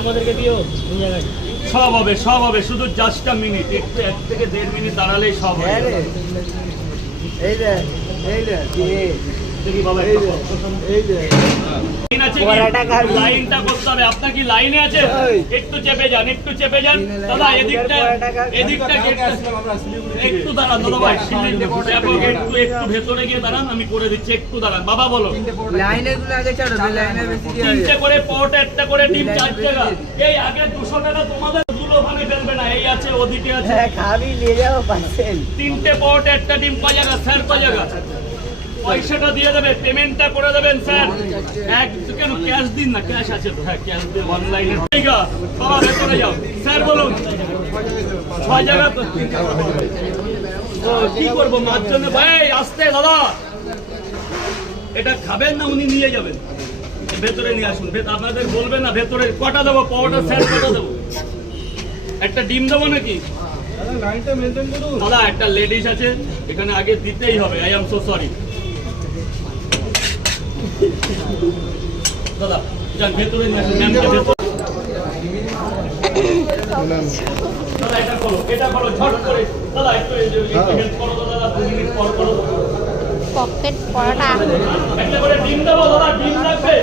আমাদেরকে দিও দুই জায়গায় সব হবে শুধু জাস্ট আ মিনিট, একটু 1 থেকে 1.5 মিনিট দাঁড়ালেই সব হবে। এই রে দেখি বাবা এই রে লাইনটা করতে হবে। আপনার কি লাইনে আছে? একটু চেপে যান, একটু চেপে যান দাদা। এদিকটা একটু দাঁড়ান দাদা ভাই, একটু ভেতরে গিয়ে দাঁড়ান, আমি করে দিচ্ছি। একটু দাঁড়ান বাবা, বলো। তিনটে করে পট, একটা করে ডিম, 4 টাকা। এই আগে 200 টাকা তোমাদের দুলো ভাবে ফেলবে না। এই আছে, ওদিকে আছে, খাবি নিয়ে যাও পাচ্ছেন। 3টে পট, একটা ডিম, কয় জায়গা স্যার? কয় জায়গা? পয়সাটা দিয়ে দেবে, পেমেন্টটা করে দেবেন স্যার। কেন ক্যাশ দিন না? ক্যাশ আছে তো? হ্যাঁ ক্যাশ দিয়ে অনলাইনে। ঠিক আছে বাবা, ভেতরে যাও। স্যার বলুন 6 জায়গা তো কি করবো মার জন্য? ভাই আসতে দাদা, এটা খাবেন না উনি নিয়ে যাবেন? ভেতরে নিয়ে আসুন। আপনাদের বলবেন না ভেতরে কটা দেবো? পাওয়াটা স্যার কটা দেবো? একটা ডিম দেবো নাকি দাদা? একটা লেডিস আছে এখানে, আগে দিতেই হবে। আই এম সো সরি দাদা, যান ভেতরে নিয়ে আসুন। দাদা এটা করো ঝট করে দাদা, একটু হেল্প করো দাদা, 2 মিনিট পর করো। পকেট পড়াটা একটা করে ডিম দেবো দাদা, ডিম লাগবে।